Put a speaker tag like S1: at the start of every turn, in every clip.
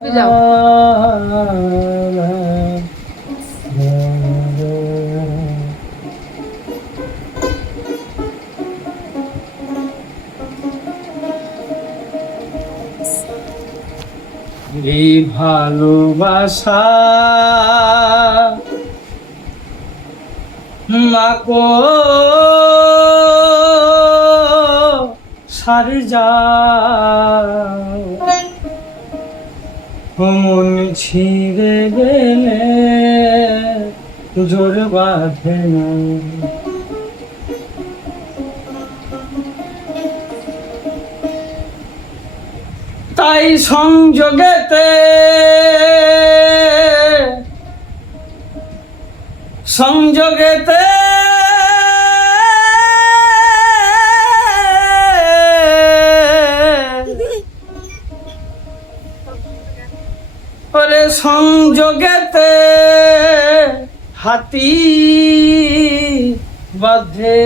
S1: এই ভালোবাসা মাকো সারে যা। মন ছিঁড়ে গেলে জোর বাঁধে তাই সংযোগেতে সংযোগেতে ওরে সংযোগেতে হাতি বাঁধে।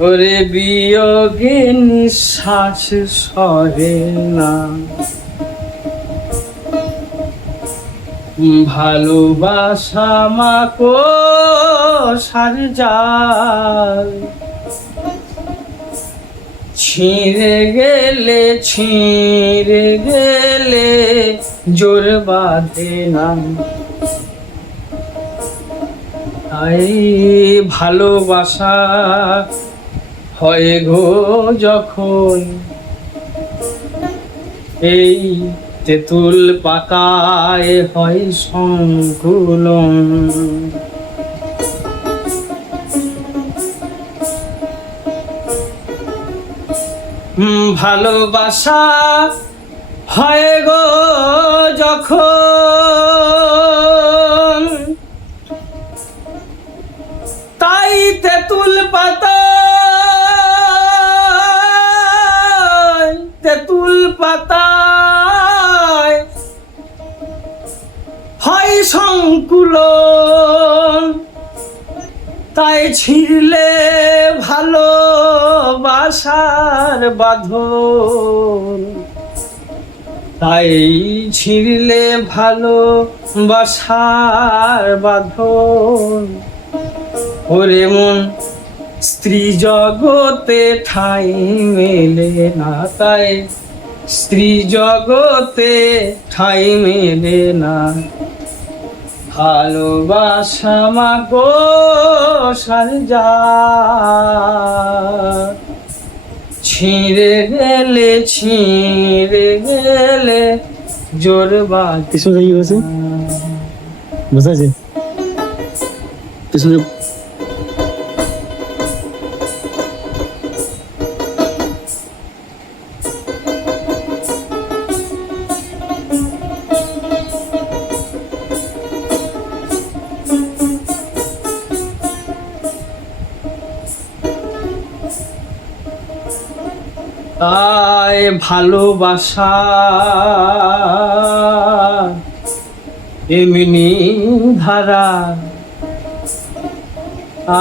S1: ওরে বিয়োগে নিঃশ্বাস সরে না। ভালোবাসা মাকো সার জাল। ছিঁড়ে গেলে ছিঁড়ে গেলে জোর বাঁধে না। তাই ভালোবাসা হয় গো যখন এই তেঁতুল পাতায় হয় সংকুলন। ভালোবাসা হয় গো যখন। তাই তেঁতুল পাতা তেঁতুল পাতায় হয় সংকুলন। তাই ছিঁড়লে ভালো বাসার বাঁধন। তাই ছিঁড়লে ভালো বাসার বাঁধন। ওরে মন, স্ত্রী জগতে ঠাই মেলে না তাই। স্ত্রী জগতে ঠাই মেলে না। ভালোবাসা মাগো সাজা ছিঁড়ে গেলে ছিঁড়ে গেলে জোর বাজ
S2: পিছনে কি হয়েছে? বুঝা যায়। পিছনে
S1: তাই ভালোবাসা এমনি ধারা।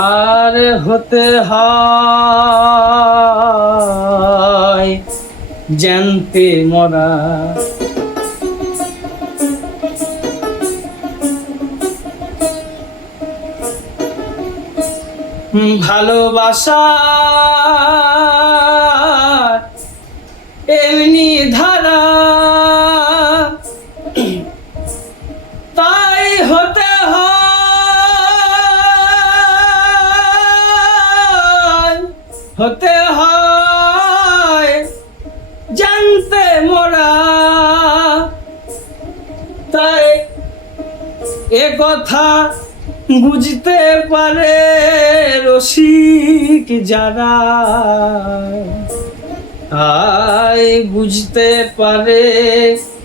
S1: আর হতে হয় জানতে মরা। ভালোবাসা এমনি ধারা। তাই হতে হয় হতে হয় জানতে মোরা। তাই এ কথা বুঝতে পারে রসিক যারা। তাই বুঝতে পারে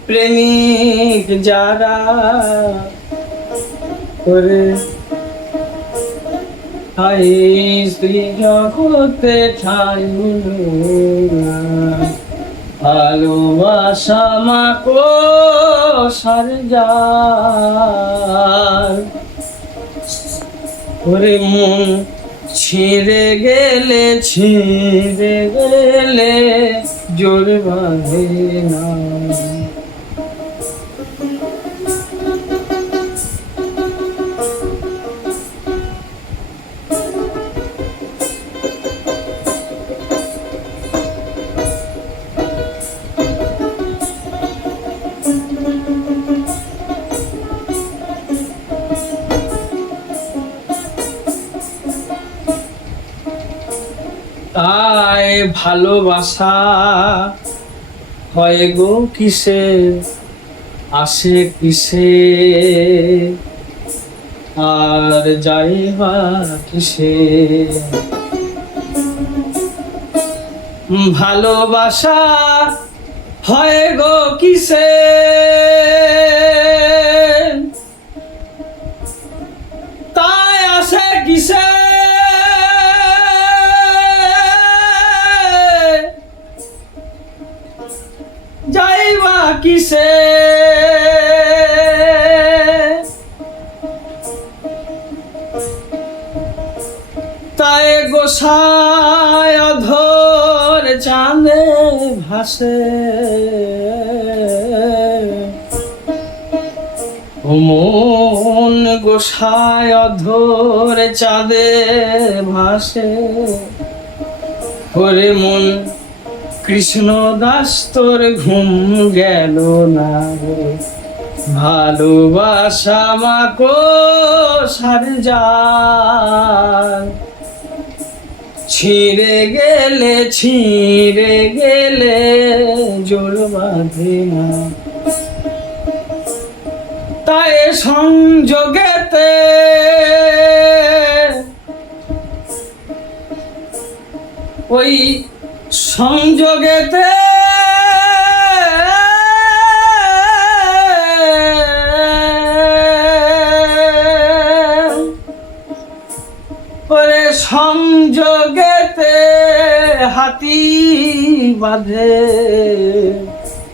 S1: প্রেমিক যারা করে তাই স্ত্রী জগতে ঠাই। ভালোবাসা মাকো সার যায় ওরে মন ছিঁড়ে গেলে ছিঁড়ে গেলে জোর বাঁধে না। তাই ভালোবাসা হয় গো কিসে? আসে কিসে? আর যাই বা কিসে? ভালোবাসা হয় গো কিসে? তাই গোসায় অধর চাঁদে ভাসে। মন গোসায় অধর চাঁদে ভাসে। ওরে মন, কৃষ্ণ দাস, তোর ঘুম গেল না ভালোবাসা মাকো সার যায়। ছিঁড়ে গেলে ছিঁড়ে গেলে জোর বাঁধে না। তাই সংযোগেতে ওই সংযোগেতে সংযোগেতে হাতি বাঁধে।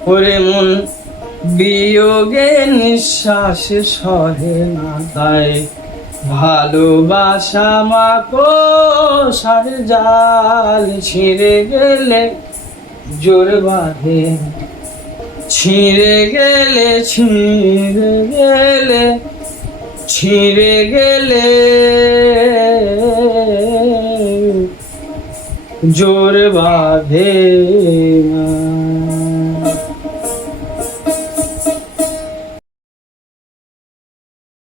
S1: ওরে মন, বিয়োগে নিঃশ্বাস সহে না তাই। ভালোবাসা মাকো, সার জাল ছিঁড়ে গেলে জোর বাঁধে। ছিঁড়ে গেলে ছিঁড়ে গেলে ছিঁড়ে গেলে জোর বাঁধে